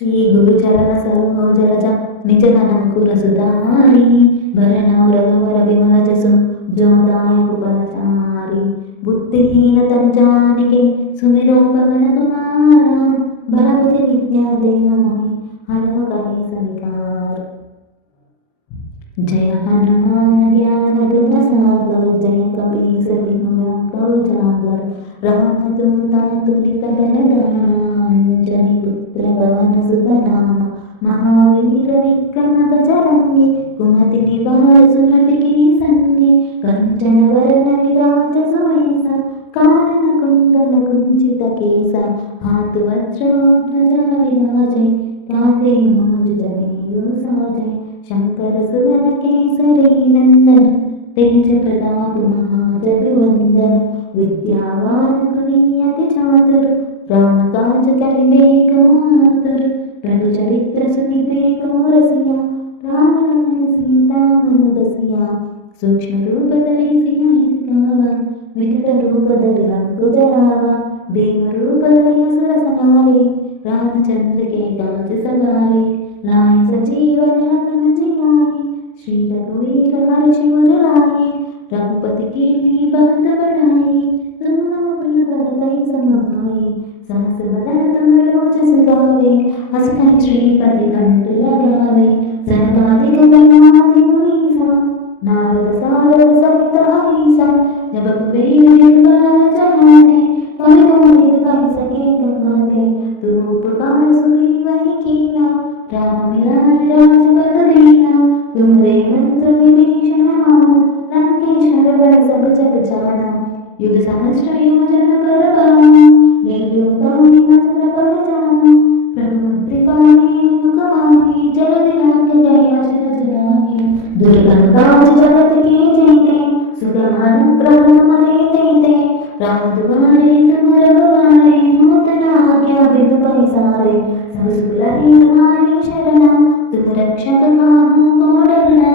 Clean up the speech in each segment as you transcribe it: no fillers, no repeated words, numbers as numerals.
శ్రీ గురు చరణ సరోజరజ నిజ ననముకురసుధారి భరణౌ రఘువర విమల జసు జోదాయకు బలచారి బుద్ధిహీన తంజానికి సునిరూపవన కుమార బలపతి విద్యా దేహమోహి హలో గణేశ వికార जय हनुमान ज्ञान गुण सागर जय कपीस विमुला कवचागर राम दूता तुलित बलधामा पुत्र पवन सुत नाम महावीर विक्रम बजरंगी कुमति निवार सुमति की संगी कंचन वरण विराज सुवेसा कानन कुंडल कुंचित केसा हाथ वज्र ध्वजा विराजे कांधे मूंज जनेऊ साजे शंकर सुवन केसरी नंदन तेज प्रताप महाजगवंदन विद्यावान गुणियति चातुर राम काज करिबे कुमार प्रभु चरित्र सुनिबे रसिया राम लखन सीता मन बसिया सूक्ष्म रूप धरि सिया हितकावा विकट रूप धरि लंक जरावा भीम रूप धरि असुर संहारे रामचंद्र के काज सवारे लाए सजीवन लखन जियाए श्री रघुवीर हर्ष उर लाए रघुपति की भी बात बढ़ाई तुम मम प्रिय भरतहि सम भाई सहस बदन तुम रोजस गावे हस कहि श्रीपति कंठ लगावे सनकादिक ब्रह्मादि मुनीसा नारद सारद सहित अहिसा जब कुबेर दिखपाल जहाते कवि कोविद कहि सके कहाते तुम उपकार सुग्रीवहि कीना राम मिलाए राजपद दीना तुमरे मंत्र विभीषण माना लंकेश्वर वर सब जग जाना युग सहस्र योजन पर भाना निर्योताहि असुर बल जाना ब्रह्मद्रिका मुख माहि जलधि नाथ गया शरद लागे दुर्गम काज जगत के जेते सुगम अनुग्रह तुम्हारे देते राम तुम्हारे तुम रघुवारे होत न आज्ञा बिनु पैसारे सब सुख लहे तुम्हारी शरणा तुम रक्षक काहू को डरना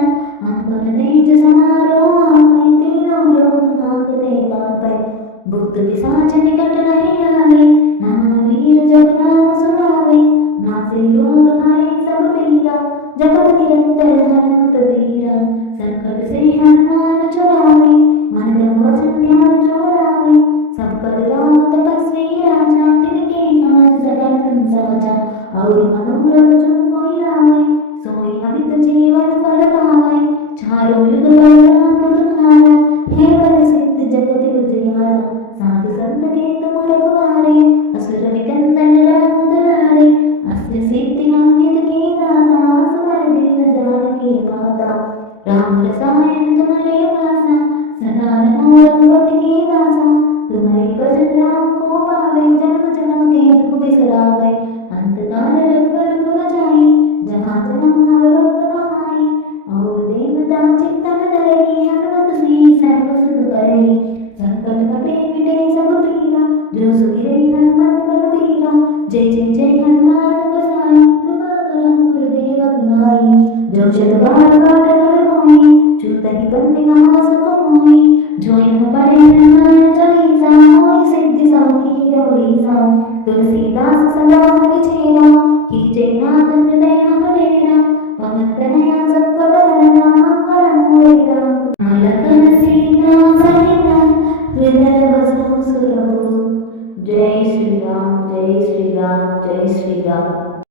आपन तेज समारो आपै तीनों लोक कांपते कांपै भूत पिशाच निकट नहीं आवे महावीर जब नाम सुनावे नासे रोग हरे सब पीरा जपत निरंतर हनुमत वीरा संकट से हनुमान छुड़ावे मन क्रम वचन ध्यान जो लावे सब पर राम तपस्वी राजा तिनके काज सकल तुम साजा और मनोरथ जो कोई लावे सोई अमित जीवन फल पावे चारों युग राम तुम्हारा हे बल सिद्ध जगत उजियारा साधु संत के तुम रखवारे असुर निकंदन राम दुलारे अष्ट सिद्धि मान्यत के दाता असवर दीन जानकी माता राम रसायन तुम्हारे पासा सदा रहो रघुपति के दासा तुम्हारे भजन राम को पावे जन्म जन्म के दुख बिसरावे अंत काल रघुबर पुर जाई जहाँ जन्म हर भक्त बहाई और देवता चित्तन धरई हनुमत से सर्व सुख करई संकट कटे मिटे सब पीरा जो सुमिरै हनुमत बलबीरा जय जय जय हनुमान गोसाई कृपा करहु गुरुदेव गुनाई जो शत बार बार कर होई चूतहि बंदी महासुख होई जो यह पढ़े हनुमान चालीसा होई सिद्धि साखी गौरीसा तुलसीदास सदा हरिचेरा कीजे नाथ हृदय महडेरा पवन तनया सकल हरना मंगल मूलेरा लखन सीता सहित हृदय बसहु सुरभु जय श्री राम जय श्री राम जय श्री राम।